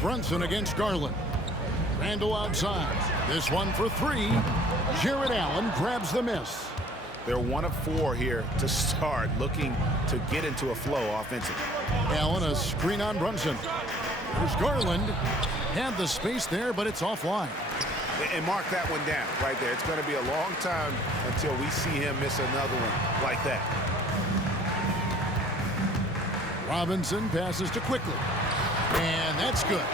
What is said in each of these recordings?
Brunson against Garland. Randall outside. This one for three. Jared Allen grabs the miss. They're 1 of 4 here to start, looking to get into a flow offensively. Allen, a screen on Brunson. There's Garland. Had the space there, but it's offline. And mark that one down right there. It's going to be a long time until we see him miss another one like that. Robinson passes to Quickly. And that's good.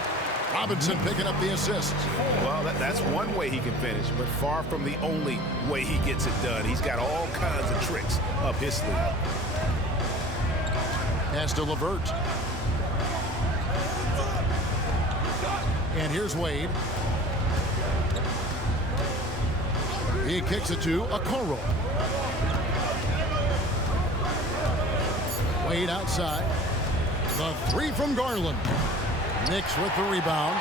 Robinson picking up the assist. Well, that's one way he can finish, but far from the only way he gets it done. He's got all kinds of tricks up his sleeve. Pass to LeVert. And here's Wade. He kicks it to Okoro. Wade outside. The three from Garland. Knicks with the rebound.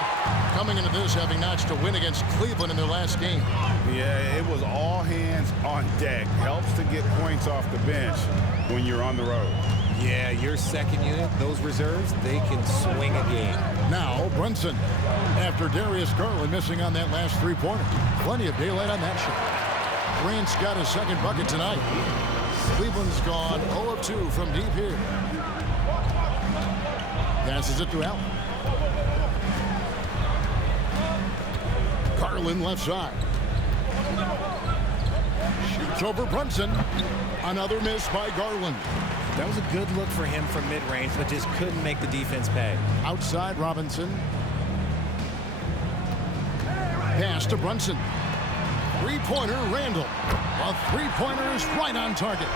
Coming into this having notched a win against Cleveland in their last game. Yeah, it was all hands on deck. Helps to get points off the bench when you're on the road. Yeah, your second unit, those reserves, they can swing a game. Now Brunson. After Darius Garland missing on that last three-pointer. Plenty of daylight on that shot. Grant's got his second bucket tonight. Cleveland's gone 0 of 2 from deep here. Passes it to Allen. Garland left side. Shoots over Brunson. Another miss by Garland. That was a good look for him from mid-range, but just couldn't make the defense pay. Outside Robinson. Pass to Brunson. Three-pointer Randall. A three-pointer is right on target.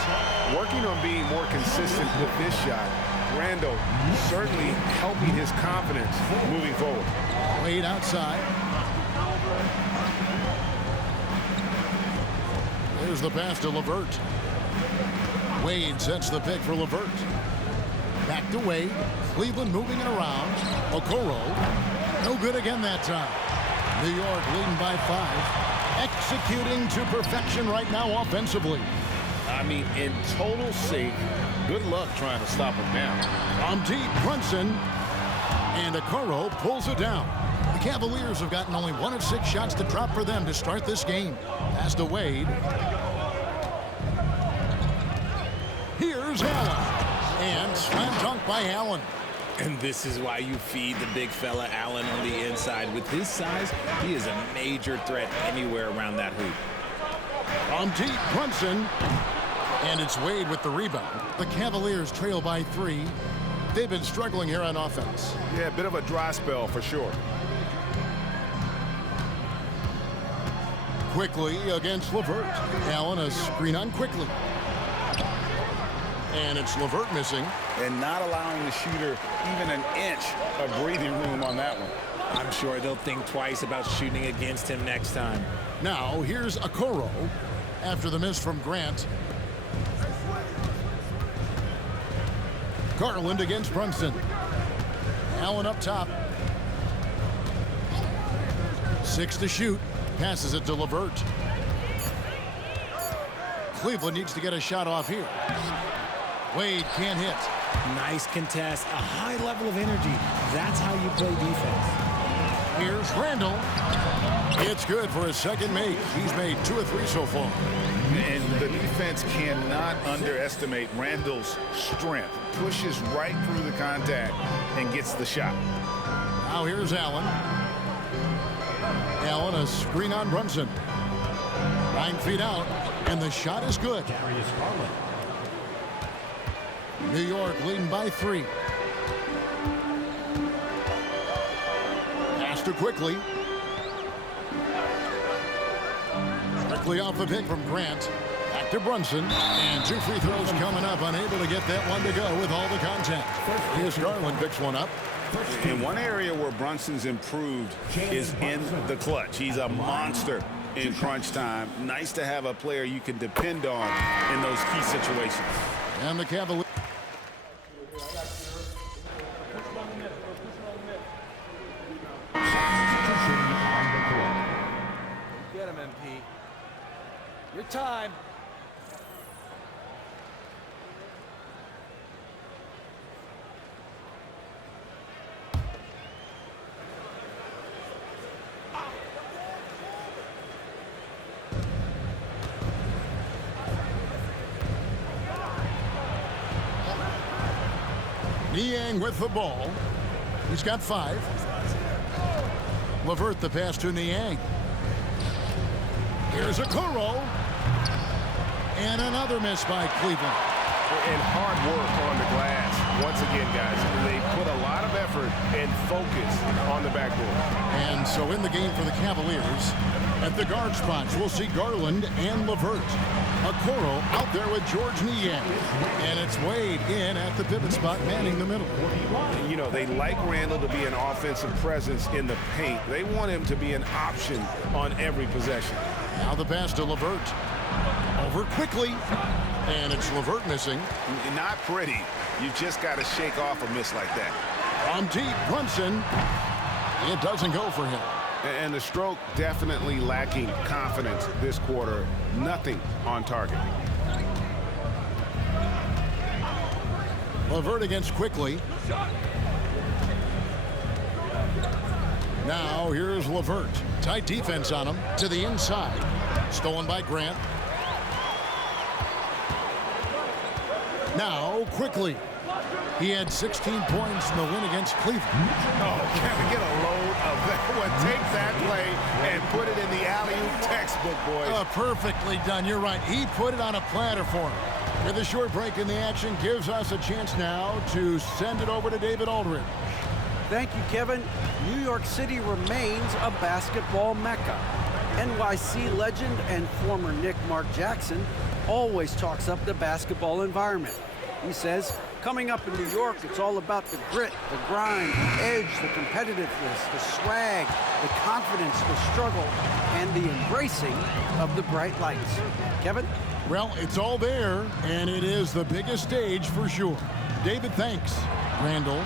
Working on being more consistent with this shot. Randall certainly helping his confidence moving forward. Wade outside. There's the pass to LeVert. Wade sets the pick for LeVert. Back to Wade. Cleveland moving it around. Okoro. No good again that time. New York leading by 5. Executing to perfection right now offensively. I mean, in total sync. Good luck trying to stop him down. From deep, Brunson. And Okoro pulls it down. The Cavaliers have gotten only 1 of 6 shots to drop for them to start this game. Pass to Wade. Here's Allen. And slam dunk by Allen. And this is why you feed the big fella Allen on the inside. With his size, he is a major threat anywhere around that hoop. From deep, Brunson. And it's Wade with the rebound. The Cavaliers trail by 3. They've been struggling here on offense. Yeah, a bit of a dry spell for sure. Quickly against LeVert. Allen a screen on Quickly. And it's LeVert missing. And not allowing the shooter even an inch of breathing room on that one. I'm sure they'll think twice about shooting against him next time. Now here's Okoro after the miss from Grant. Garland against Brunson. Allen up top. 6 to shoot. Passes it to LeVert. Cleveland needs to get a shot off here. Wade can't hit. Nice contest. A high level of energy. That's how you play defense. Here's Randall. It's good for his second make. He's made 2 of 3 so far. And the defense cannot underestimate Randall's strength. Pushes right through the contact and gets the shot. Now here's Allen. Allen a screen on Brunson. 9 feet out, and the shot is good. New York leading by 3. Pass to Quickly. Quickly off the pick from Grant. Back to Brunson. And 2 free throws coming up. Unable to get that one to go with all the contact. Here's Garland picks one up. In one area where Brunson's improved is in the clutch. He's a monster in crunch time. Nice to have a player you can depend on in those key situations. And the Cavaliers. Get him, MP. Your time. Niang with the ball. He's got 5. LeVert the pass to Niang. Here's Okoro. And another miss by Cleveland. And hard work on the glass. Once again, guys, they put a lot of effort and focus on the backboard. And so in the game for the Cavaliers, at the guard spots, we'll see Garland and LeVert. Okoro out there with Georges Niang. And it's Wade in at the pivot spot, manning the middle. You know, they like Randall to be an offensive presence in the paint. They want him to be an option on every possession. Now the pass to LeVert. Over quickly. And it's LeVert missing. Not pretty. You just got to shake off a miss like that. From deep, Brunson. It doesn't go for him. And the stroke definitely lacking confidence this quarter. Nothing on target. LeVert against Quickly. Now here's LeVert. Tight defense on him to the inside. Stolen by Grant. Now Quickly. He had 16 points in the win against Cleveland. Oh, Kevin, get a load of that one. Take that play and put it in the alley-oop textbook, boys. Perfectly done. You're right. He put it on a platter for him. With a short break in the action, gives us a chance now to send it over to David Aldridge. Thank you, Kevin. New York City remains a basketball mecca. NYC legend and former Knick Mark Jackson always talks up the basketball environment. He says, coming up in New York, it's all about the grit, the grind, the edge, the competitiveness, the swag, the confidence, the struggle, and the embracing of the bright lights. Kevin? Well, it's all there, and it is the biggest stage for sure. David, thanks. Randall,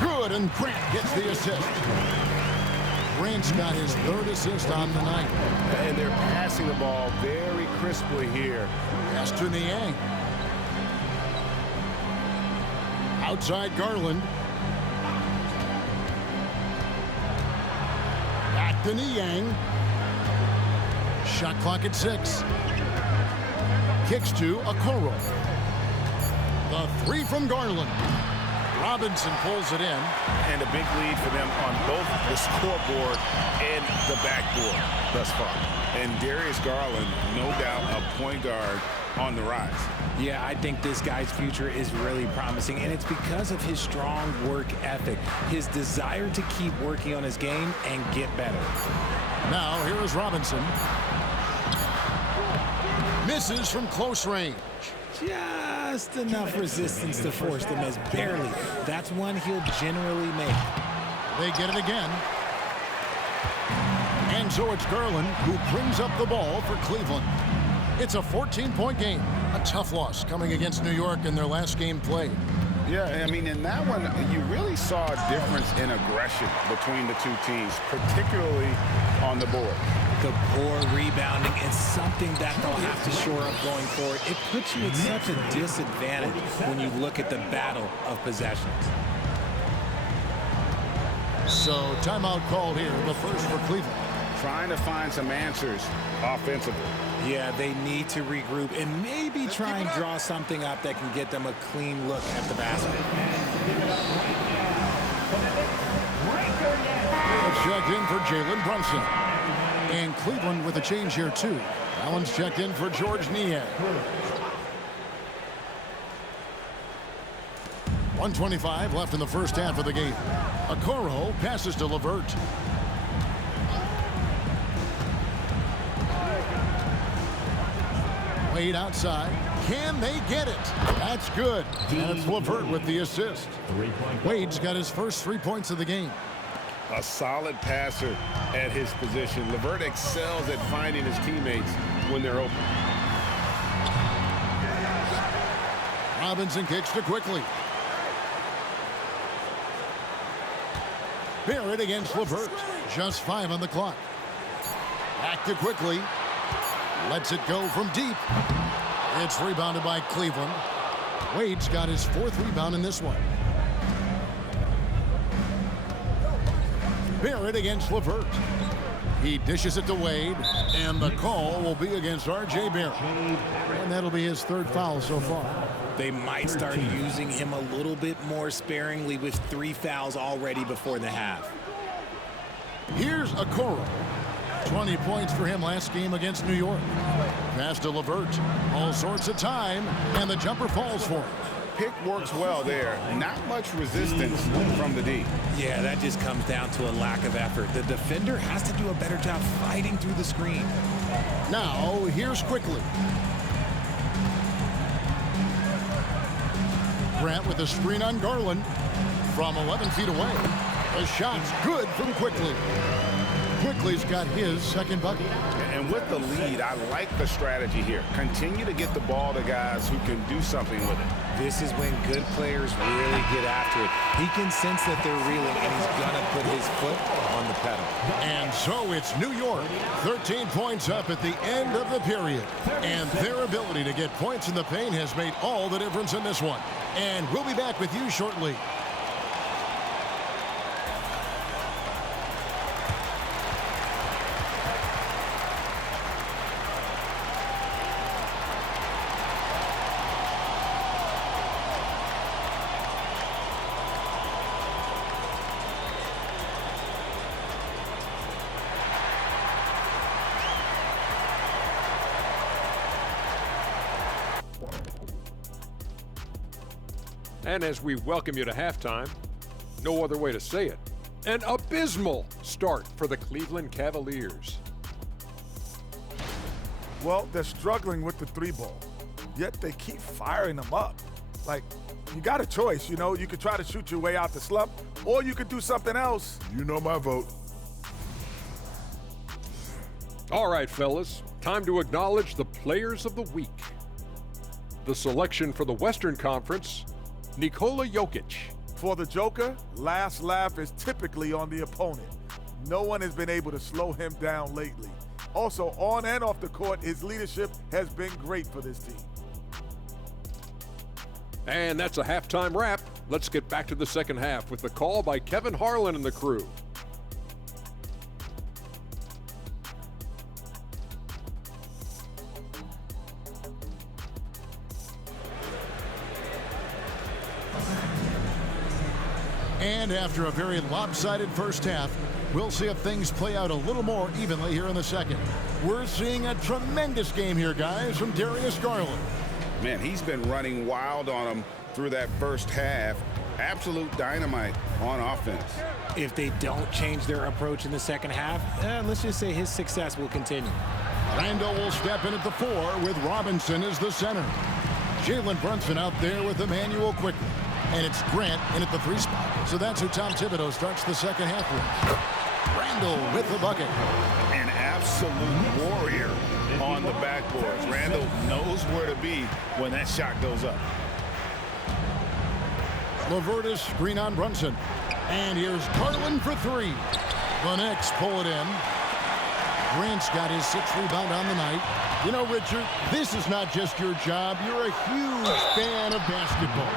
good, and Grant gets the assist. Grant's got his 3rd assist on the night. And they're passing the ball very crisply here. Pass to Niang. Outside Garland. Back to Niang. Shot clock at 6. Kicks to Okoro. The 3 from Garland. Robinson pulls it in. And a big lead for them on both the scoreboard and the backboard thus far. And Darius Garland, no doubt a point guard on the rise. Yeah, I think this guy's future is really promising, and it's because of his strong work ethic, his desire to keep working on his game and get better. Now, here is Robinson. Misses from close range. Just enough resistance to force the miss, barely. That's one he'll generally make. They get it again. And so it's Garland who brings up the ball for Cleveland. It's a 14-point game. A tough loss coming against New York in their last game played. Yeah, I mean, in that one, you really saw a difference in aggression between the two teams, particularly on the board. The poor rebounding is something that they'll have to shore up going forward. It puts you at such a disadvantage when you look at the battle of possessions. So timeout called here, the first for Cleveland. Trying to find some answers offensively. Yeah, they need to regroup and maybe try and draw something up that can get them a clean look at the basket. Checked in for Jalen Brunson. And Cleveland with a change here, too. Allen's checked in for Georges Niang. 1:25 left in the first half of the game. Okoro passes to LeVert. Wade outside. Can they get it? That's good. And it's LeVert with the assist. Wade's got his first 3 points of the game. A solid passer at his position. LeVert excels at finding his teammates when they're open. Robinson kicks to Quickly. Barrett against LeVert. Just 5 on the clock. Back to Quickly. Lets it go from deep. It's rebounded by Cleveland. Wade's got his 4th rebound in this one. Barrett against LeVert. He dishes it to Wade, and the call will be against R.J. Barrett. And that'll be his 3rd foul so far. They might start using him a little bit more sparingly with 3 fouls already before the half. Here's Okoro. 20 points for him last game against New York. Pass to LeVert. All sorts of time, and the jumper falls for him. Pick works well there. Not much resistance from the D. Yeah, that just comes down to a lack of effort. The defender has to do a better job fighting through the screen. Now, here's Quickly. Grant with a screen on Garland from 11 feet away. The shot's good from Quickly. Quickly's got his second bucket. And with the lead, I like the strategy here. Continue to get the ball to guys who can do something with it. This is when good players really get after it. He can sense that they're reeling, and he's going to put his foot on the pedal. And so it's New York, 13 points up at the end of the period. And their ability to get points in the paint has made all the difference in this one. And we'll be back with you shortly. And as we welcome you to halftime, no other way to say it, an abysmal start for the Cleveland Cavaliers. Well, they're struggling with the 3-ball, yet they keep firing them up. Like, you got a choice, you know. You could try to shoot your way out the slump, or you could do something else. You know my vote. All right, fellas, time to acknowledge the players of the week. The selection for the Western Conference, Nikola Jokic. For the Joker, last laugh is typically on the opponent. No one has been able to slow him down lately. Also, on and off the court, his leadership has been great for this team. And that's a halftime wrap. Let's get back to the second half with the call by Kevin Harlan and the crew. And after a very lopsided first half, we'll see if things play out a little more evenly here in the second. We're seeing a tremendous game here, guys, from Darius Garland. Man, he's been running wild on them through that first half. Absolute dynamite on offense. If they don't change their approach in the second half, let's just say his success will continue. Randall will step in at the 4 with Robinson as the center. Jalen Brunson out there with Emmanuel Quickly. And it's Grant in at the 3 spot. So that's who Tom Thibodeau starts the second half with. Randall with the bucket. An absolute warrior on the backboards. Randall knows where to be when that shot goes up. LeVert screen on Brunson. And here's Garland for 3. The Knicks pull it in. Grant's got his 6th rebound on the night. You know, Richard, this is not just your job. You're a huge fan of basketball.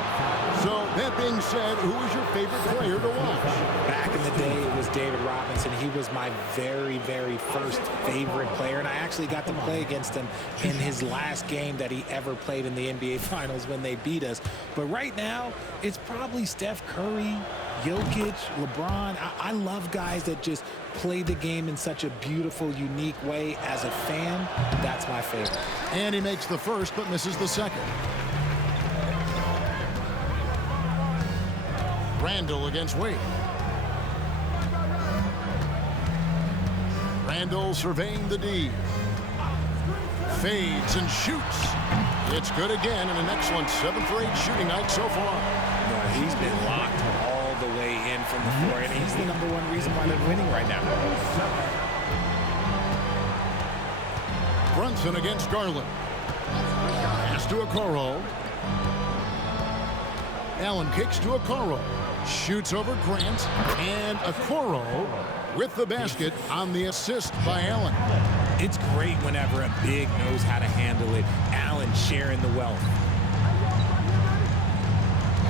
So, that being said, who is your favorite player to watch? Back in the day, it was David Robinson. He was my very, very first favorite player, and I actually got to play against him in his last game that he ever played in the NBA Finals when they beat us. But right now, it's probably Steph Curry, Jokic, LeBron. I love guys that just play the game in such a beautiful, unique way. As a fan, that's my favorite. And he makes the first, but misses the second. Randall against Wade. Randall surveying the D. Fades and shoots. It's good again, and an excellent 7 for 8 shooting night so far. No, he's been locked all the way in from the floor, and he's the #1 reason why they're winning right now. Brunson against Garland. Pass to Okoro. Allen kicks to Okoro. Shoots over Grant. And Okoro with the basket on the assist by Allen. It's great whenever a big knows how to handle it. Allen sharing the wealth.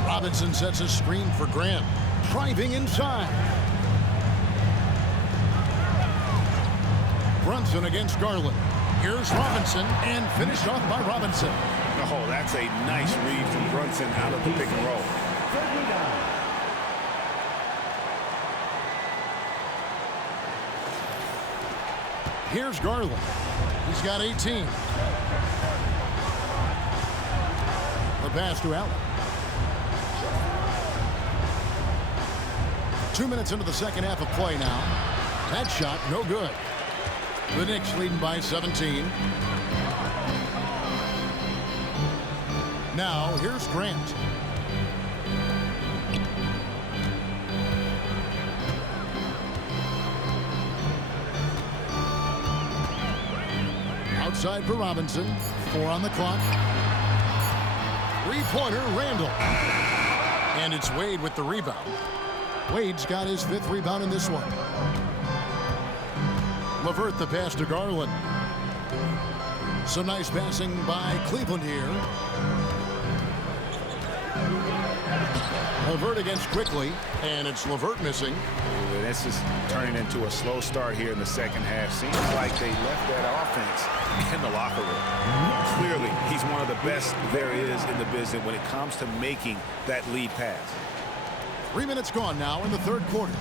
Robinson sets a screen for Grant. Driving inside. Brunson against Garland. Here's Robinson, and finished off by Robinson. Oh, that's a nice read from Brunson out of the pick and roll. Here's Garland. He's got 18. The pass to Allen. 2 minutes into the second half of play now. That shot, no good. The Knicks leading by 17. Now, here's Grant. Outside for Robinson. 4 on the clock. Three-pointer, Randall. And it's Wade with the rebound. Wade's got his 5th rebound in this one. LeVert the pass to Garland. Some nice passing by Cleveland here. LeVert against Quickly, and it's LeVert missing. Ooh, this is turning into a slow start here in the second half. Seems like they left that offense in the locker room. Clearly, he's one of the best there is in the business when it comes to making that lead pass. 3 minutes gone now in the third quarter.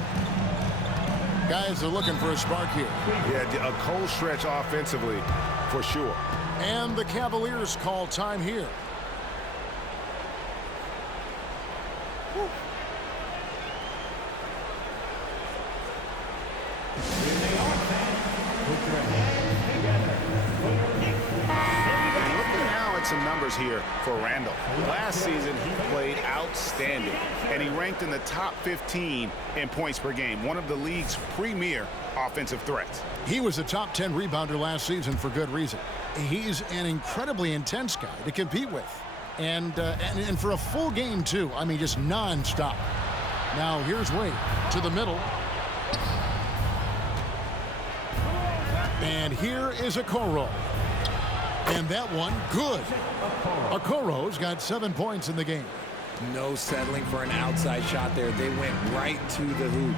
Guys are looking for a spark here. Yeah, a cold stretch offensively, for sure. And the Cavaliers call time here. Some numbers here for Randall. Last season, he played outstanding, and he ranked in the top 15 in points per game, one of the league's premier offensive threats. He was a top 10 rebounder last season for good reason. He's an incredibly intense guy to compete with. And for a full game, too. I mean, just nonstop. Now, here's Wade to the middle. And here is Okoro. And that one, good. Okoro's got 7 points in the game. No settling for an outside shot there. They went right to the hoop.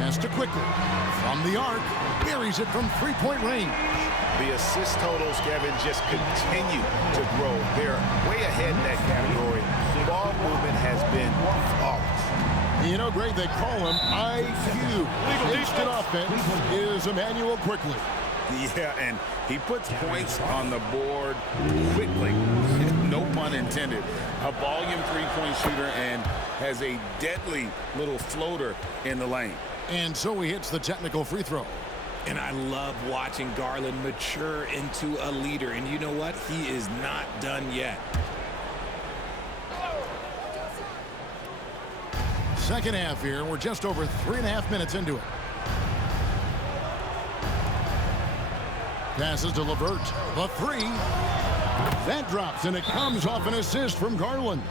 Pass to Quickly. From the arc, buries it from three-point range. The assist totals, Kevin, just continue to grow. They're way ahead in that category. Ball movement has been flawless. You know, Greg, they call him IQ. Instant offense is Immanuel Quickly. Yeah, and he puts points on the board quickly. No pun intended. A volume three-point shooter and has a deadly little floater in the lane. And so he hits the technical free throw. And I love watching Garland mature into a leader. And you know what? He is not done yet. Second half here. We're just over 3.5 minutes into it. Passes to LeVert. The three. That drops, and it comes off an assist from Garland.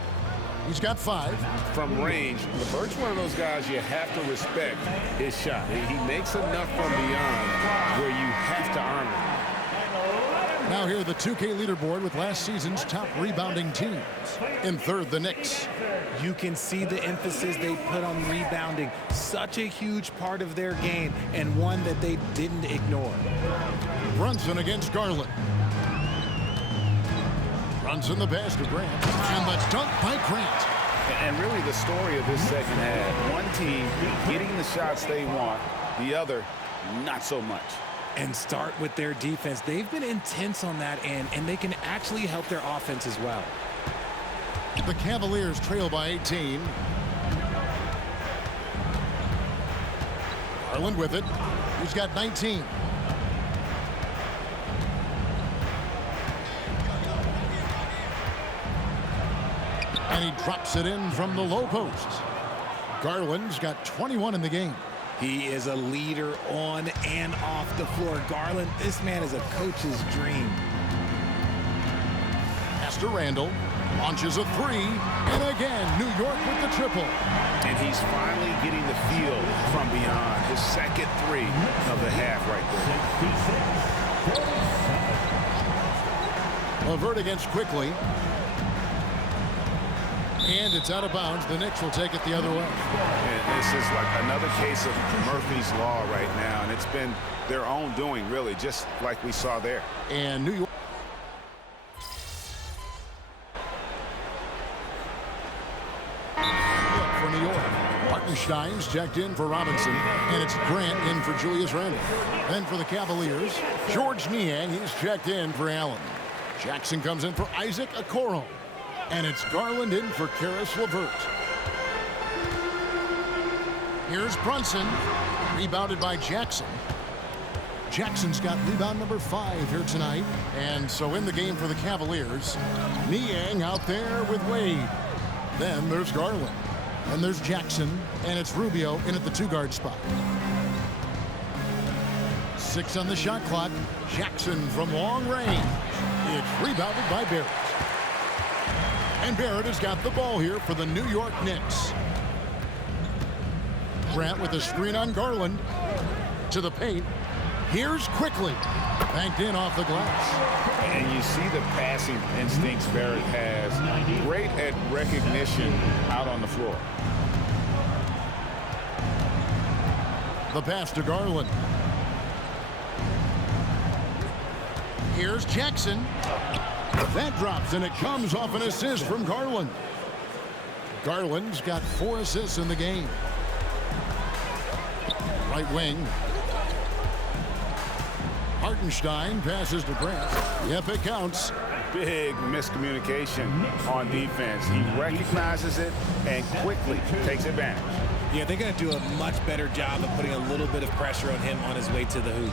He's got 5. From range, LeVert's one of those guys you have to respect his shot. He makes enough from beyond where you have to earn it. Now here the 2K leaderboard with last season's top rebounding teams. In third, the Knicks. You can see the emphasis they put on rebounding. Such a huge part of their game, and one that they didn't ignore. Brunson against Garland. Brunson the pass to Grant. And the dunk by Grant. And really the story of this second half, one team getting the shots they want, the other not so much. And start with their defense. They've been intense on that end, and they can actually help their offense as well. The Cavaliers trail by 18. Garland with it. He's got 19. And he drops it in from the low post. Garland's got 21 in the game. He is a leader on and off the floor. Garland, this man is a coach's dream. Pass to Randall. Launches a 3. And again, New York with the triple. And he's finally getting the feel from beyond. His second 3 of the half right there. LeVert against Quickly. And it's out of bounds. The Knicks will take it the other way. And this is like another case of Murphy's Law right now. And it's been their own doing, really, just like we saw there. And New York. Hartenstein's checked in for Robinson, and it's Grant in for Julius Randle. Then for the Cavaliers, Georges Niang, he's checked in for Allen. Jackson comes in for Isaac Okoro, and it's Garland in for Caris LeVert. Here's Brunson, rebounded by Jackson. Jackson's got rebound number 5 here tonight. And so in the game for the Cavaliers, Niang out there with Wade. Then there's Garland. And there's Jackson. And it's Rubio in at the 2-guard spot. 6 on the shot clock. Jackson from long range. It's rebounded by Barrett. And Barrett has got the ball here for the New York Knicks. Grant with a screen on Garland. To the paint. Here's Quickly. Banked in off the glass. And you see the passing instincts Barrett has. Great at recognition out on the floor. The pass to Garland. Here's Jackson. That drops, and it comes off an assist from Garland. Garland's got 4 assists in the game. Right wing. Hartenstein passes to Grant. Yep, it counts. Big miscommunication on defense. He recognizes it and quickly takes advantage. Yeah, they're going to do a much better job of putting a little bit of pressure on him on his way to the hoop.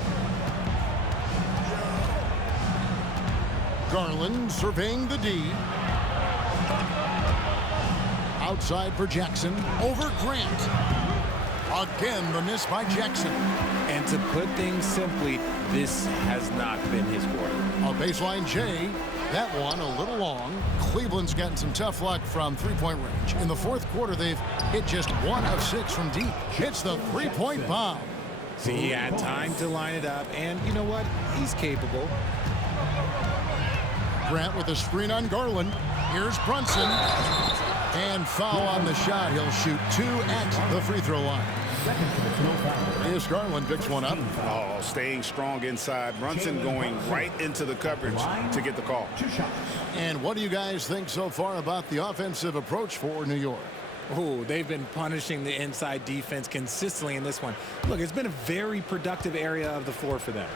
Garland surveying the D. Outside for Jackson. Over Grant. Again, the miss by Jackson. And to put things simply, this has not been his quarter. A baseline J. That one a little long. Cleveland's gotten some tough luck from three-point range. In the fourth quarter, they've hit just 1 of 6 from deep. Hits the three-point bomb. See, he had time to line it up, and you know what? He's capable. Grant with a screen on Garland. Here's Brunson. And foul on the shot. He'll shoot 2 at the free throw line. Here's Garland, picks one up. Oh, staying strong inside. Brunson going right into the coverage to get the call. And what do you guys think so far about the offensive approach for New York? Oh, they've been punishing the inside defense consistently in this one. Look, it's been a very productive area of the floor for them.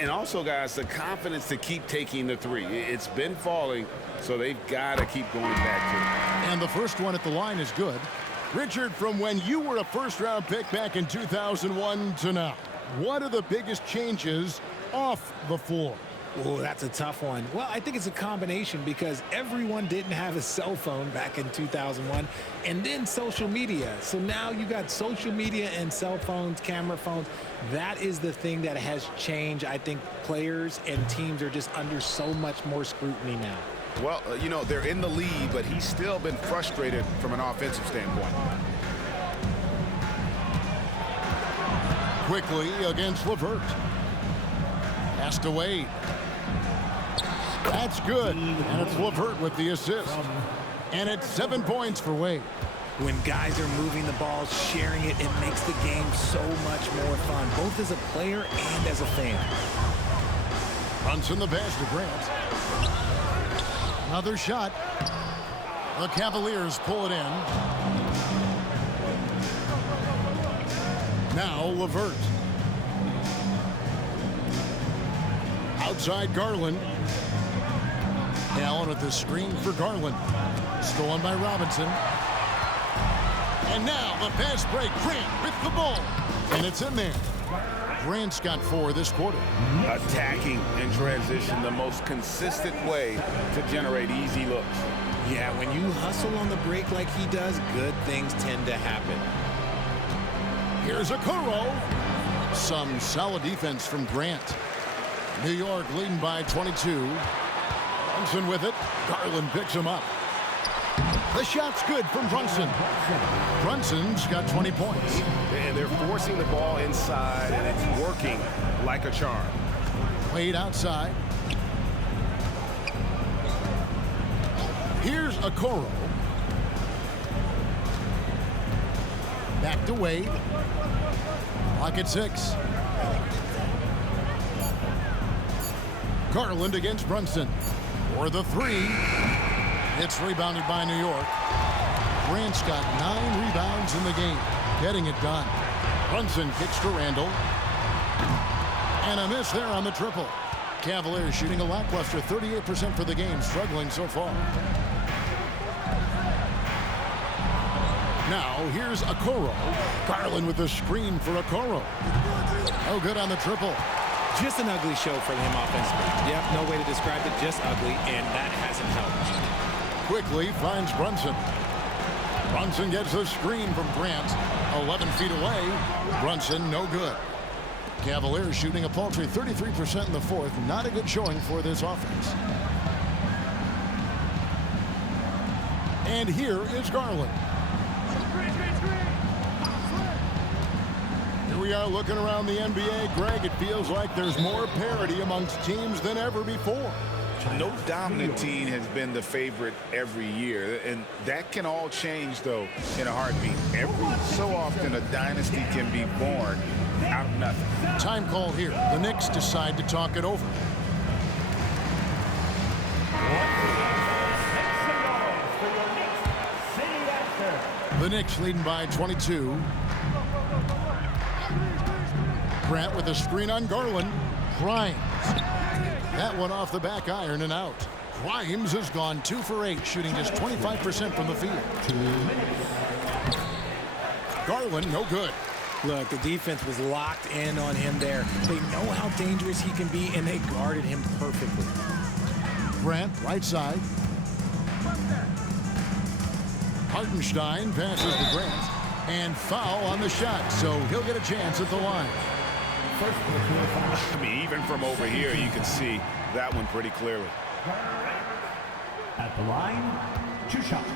And also, guys, the confidence to keep taking the three. It's been falling, so they've got to keep going back to it. And the first one at the line is good. Richard, from when you were a first-round pick back in 2001 to now, what are the biggest changes off the floor? Oh, that's a tough one. Well, I think it's a combination because everyone didn't have a cell phone back in 2001 and then social media. So now you got social media and cell phones, camera phones. That is the thing that has changed. I think players and teams are just under so much more scrutiny now. Well, you know, they're in the lead, but he's still been frustrated from an offensive standpoint. Quickly against LeVert. Pass to Wade. That's good. And it's LeVert with the assist. And it's 7 points for Wade. When guys are moving the ball, sharing it, it makes the game so much more fun, both as a player and as a fan. Brunson the pass to Grant. Another shot. The Cavaliers pull it in. Now LeVert. Outside Garland. Allen with the screen for Garland. Stolen by Robinson. And now the fast break. Grant with the ball. And it's in there. Grant's got 4 this quarter. Attacking in transition, the most consistent way to generate easy looks. Yeah, when you hustle on the break like he does, good things tend to happen. Here's Okoro. Some solid defense from Grant. New York leading by 22. Brunson with it. Garland picks him up. The shot's good from Brunson. Brunson's got 20 points. And they're forcing the ball inside, and it's working like a charm. Wade outside. Here's Okoro. Back to Wade. Clock at 6. Garland against Brunson. For the 3. It's rebounded by New York. Grant's got 9 rebounds in the game, getting it done. Brunson kicks to Randall. And a miss there on the triple. Cavaliers shooting a lackluster 38% for the game, struggling so far. Now here's Okoro. Garland with the screen for Okoro. No good on the triple. Just an ugly show for him offensively. Yep, no way to describe it, just ugly, and that hasn't helped. Quickly finds Brunson. Brunson gets the screen from Grant. 11 feet away. Brunson, no good. Cavaliers shooting a paltry 33% in the fourth. Not a good showing for this offense. And here is Garland. Here we are looking around the NBA. Greg, it feels like there's more parity amongst teams than ever before. No dominant team has been the favorite every year, and that can all change, though, in a heartbeat. Every so often, a dynasty can be born out of nothing. Time call here. The Knicks decide to talk it over. The Knicks leading by 22. Grant with a screen on Garland. Grimes. That one off the back iron and out. Grimes has gone 2 for 8, shooting just 25% from the field. Garland, no good. Look, the defense was locked in on him there. They know how dangerous he can be, and they guarded him perfectly. Grant, right side. Hartenstein passes to Grant. And foul on the shot, so he'll get a chance at the line. I mean, even from over here, you can see that one pretty clearly. At the line, 2 shots.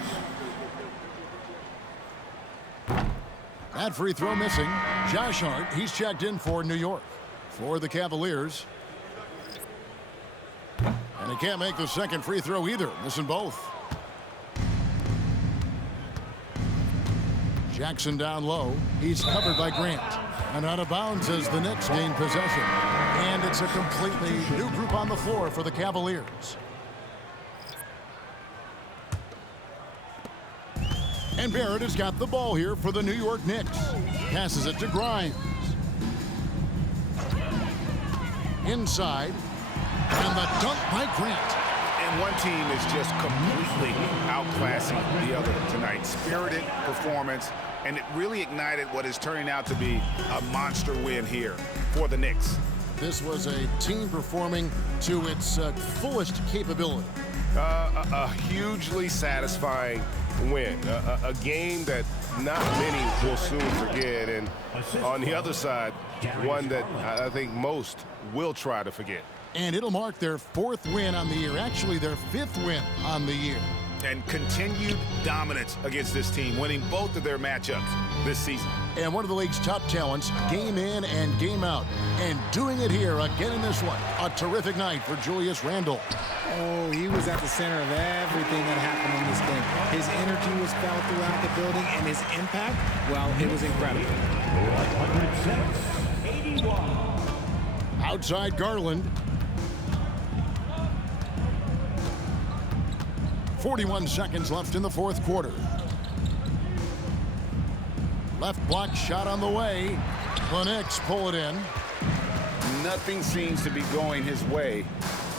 That free throw missing. Josh Hart, he's checked in for New York. For the Cavaliers. And he can't make the second free throw either, missing both. Jackson down low. He's covered by Grant. And out of bounds as the Knicks gain possession. And it's a completely new group on the floor for the Cavaliers. And Barrett has got the ball here for the New York Knicks. Passes it to Grimes. Inside. And the dunk by Grant. And one team is just completely outclassing the other tonight. Spirited performance, and it really ignited what is turning out to be a monster win here for the Knicks. This was a team performing to its fullest capability. A hugely satisfying win. A game that not many will soon forget. And on the other side, one that I think most will try to forget. And it'll mark their 4th win on the year. Actually, their 5th win on the year. And continued dominance against this team, winning both of their matchups this season. And one of the league's top talents, game in and game out. And doing it here again in this one. A terrific night for Julius Randle. Oh, he was at the center of everything that happened in this game. His energy was felt throughout the building, and his impact, well, it was incredible. 106-81. Outside Garland. 41 seconds left in the 4th quarter. Left block shot on the way. The Knicks pull it in. Nothing seems to be going his way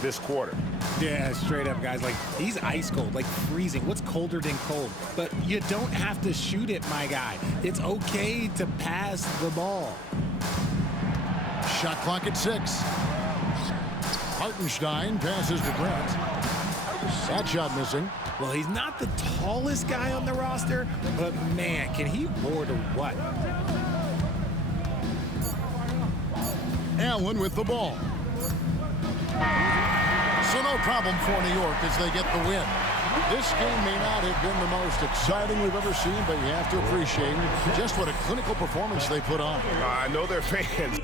this quarter. Yeah, straight up, guys. Like, he's ice cold, like freezing. What's colder than cold? But you don't have to shoot it, my guy. It's okay to pass the ball. Shot clock at 6. Hartenstein passes to Grant. That shot missing. Well, he's not the tallest guy on the roster, but man, can he board or what? Allen with the ball. So no problem for New York as they get the win. This game may not have been the most exciting we've ever seen, but you have to appreciate just what a clinical performance they put on. I know their fans